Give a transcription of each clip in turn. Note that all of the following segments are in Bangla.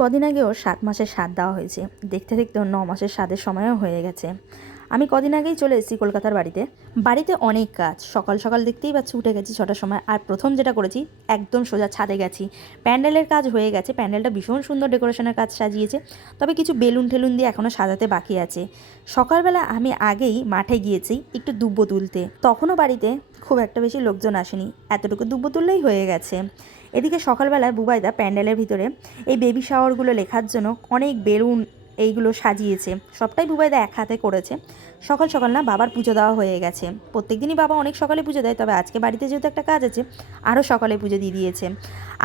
কদিন আগেও 7 মাসের স্বাদ দেওয়া হয়েছে, দেখতে দেখতে 9 মাসের স্বাদের সময়ও হয়ে গেছে। আমি কদিন আগেই চলে এসেছি কলকাতার বাড়িতে অনেক কাজ। সকাল সকাল দেখতেই পাচ্ছি, উঠে গেছি 6টার সময়। আর প্রথম যেটা করেছি, একদম সোজা ছাদে গেছি। প্যান্ডেলের কাজ হয়ে গেছে, প্যান্ডেলটা ভীষণ সুন্দর ডেকোরেশনের কাজ সাজিয়েছে, তবে কিছু বেলুন টেলুন দিয়ে এখনও সাজাতে বাকি আছে। সকালবেলা আমি আগেই মাঠে গিয়েছি একটু দুব্বো তুলতে, তখনও বাড়িতে খুব একটা বেশি লোকজন আসেনি, এতটুকু দুব্বো তুললেই হয়ে গেছে। এদিকে সকালবেলায় বুবাইদা প্যান্ডেলের ভিতরে এই বেবি শাওয়ারগুলো লেখার জন্য অনেক বেলুন এইগুলো সাজিয়েছে। সবটাই বুবাইদা এক হাতে করেছে। সকাল সকাল না বাবার পুজো দেওয়া হয়ে গেছে। প্রত্যেকদিনই বাবা অনেক সকালে পুজো দেয়, তবে আজকে বাড়িতে যেহেতু একটা কাজ আছে, আরও সকালে পুজো দিয়ে দিয়েছে।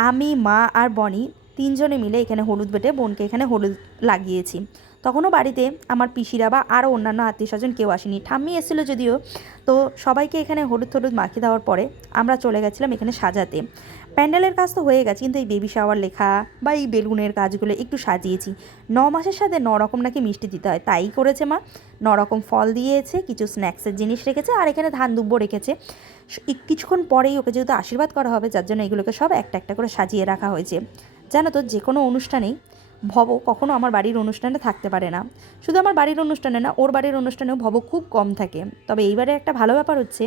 আমি, মা আর বনি তিনজনে মিলে এখানে হলুদ বেটে বোনকে এখানে হলুদ লাগিয়েছি। তখনও বাড়িতে আমার পিসিরা বা আরও অন্যান্য আত্মীয় স্বজন কেউ আসেনি, ঠাম্মি এসেছিলো যদিও। তো সবাইকে এখানে হলুদ হলুদ মাখিয়ে দেওয়ার পরে আমরা চলে গেছিলাম এখানে সাজাতে। প্যান্ডেলের কাজ তো হয়ে গেছে, কিন্তু এই বেবি শাওয়ার লেখা বা এই বেলুনের কাজগুলো একটু সাজিয়েছি। 9 মাসের সাথে 9 রকম নাকি মিষ্টি দিতে হয়, তাই করেছে মা। 9 রকম ফল দিয়েছে, কিছু স্ন্যাক্সের জিনিস রেখেছে, আর এখানে ধান দুব্বো রেখেছে। কিছুক্ষণ পরেই ওকে যেহেতু আশীর্বাদ করা হবে, যার জন্য এগুলোকে সব একটা একটা করে সাজিয়ে রাখা হয়েছে। জানো তো, যে কোনো অনুষ্ঠানেই ভব কখনো আমার বাড়ির অনুষ্ঠানে থাকতে পারে না। শুধু আমার বাড়ির অনুষ্ঠানে না, ওর বাড়ির অনুষ্ঠানেও ভব খুব কম থাকে। তবে এইবারে একটা ভালো ব্যাপার হচ্ছে,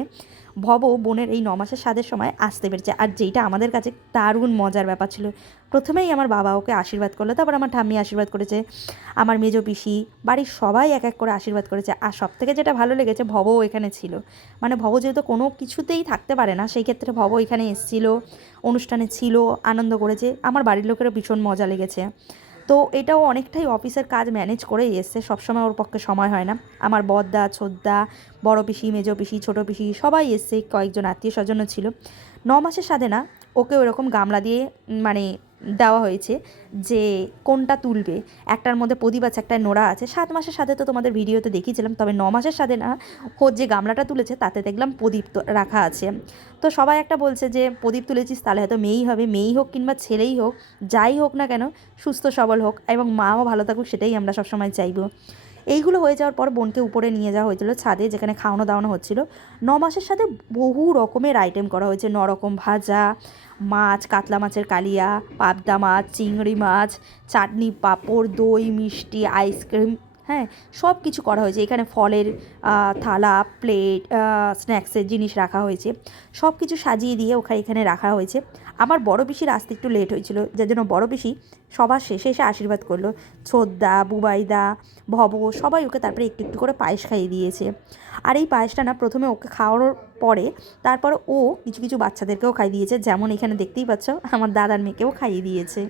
ভব বোনের এই 9 মাসের স্বাদের সময় আসতে পেরেছে। আর যেইটা আমাদের কাছে দারুণ মজার ব্যাপার ছিল, প্রথমেই আমার বাবা ওকে আশীর্বাদ করলো, তারপর আমার ঠাম্মি আশীর্বাদ করেছে, আমার মেজো পিসি, বাড়ির সবাই এক এক করে আশীর্বাদ করেছে। আর সবথেকে যেটা ভালো লেগেছে, ভবও এখানে ছিল। মানে ভব যেহেতু কোনো কিছুতেই থাকতে পারে না, সেই ক্ষেত্রে ভব এখানে এসেছিলো, অনুষ্ঠানে ছিল, আনন্দ করেছে। আমার বাড়ির লোকেরও ভীষণ মজা লেগেছে। তো এটাও অনেকটাই অফিসের কাজ ম্যানেজ করেই এসছে, সবসময় ওর পক্ষে সময় হয় না। আমার বড়দা, ছোদ্দা, বড় পিসি, মেজো পিসি, ছোটো পিসি সবাই এসছে, কয়েকজন আত্মীয় স্বজনও ছিল। 9 মাসের সাথে না ওকে ওরকম গামলা দিয়ে মানে দেওয়া হয়েছে যে কোনটা তুলবে। একটার মধ্যে প্রদীপ আছে, একটায় নোড়া আছে। 7 মাসের সাথে তো তোমাদের ভিডিওতে দেখিয়েছিলাম, তবে 9 মাসের সাথে না ওর যে গামলাটা তুলেছে তাতে দেখলাম প্রদীপ রাখা আছে। তো সবাই একটা বলছে যে প্রদীপ তুলেছিস তাহলে হয়তো মেয়েই হবে, মেয়েই হোক কিংবা ছেলেই হোক, যাই হোক না কেন সুস্থ সবল হোক এবং মাও ভালো থাকুক, সেটাই আমরা সবসময় চাইবো। এইগুলো হয়ে যাওয়ার পর বোনকে উপরে নিয়ে যাওয়া হয়েছিল ছাদে, যেখানে খাওয়ানো দাওয়ানো হচ্ছিল। 9 মাসের সাথে বহু রকমের আইটেম করা হয়েছে, 9 রকম ভাজা, মাছ, কাতলা মাছের কালিয়া, পাবদা মাছ, চিংড়ি মাছ, চাটনি, পাঁপড়, দই, মিষ্টি, আইসক্রিম, হ্যাঁ, সব কিছু করা হয়েছে। এখানে ফলের থালা, প্লেট, স্ন্যাক্সের জিনিস রাখা হয়েছে। সব কিছু সাজিয়ে দিয়ে ওখানে এখানে রাখা হয়েছে। আমার বড় পিসির আসতে একটু লেট হয়েছিল, যার জন্য বড় পিসি সবার শেষে এসে আশীর্বাদ করলো। ছোদ্দা, বুবাইদা, ভব সবাই ওকে তারপরে একটু একটু করে পায়েস খাইয়ে দিয়েছে। আর এই পায়েসটা না প্রথমে ওকে খাওয়ানোর পরে তারপর ও কিছু কিছু বাচ্চাদেরকেও খাইয়ে দিয়েছে, যেমন এখানে দেখতেই পাচ্ছ আমার দাদার মেয়েকেও খাইয়ে দিয়েছে।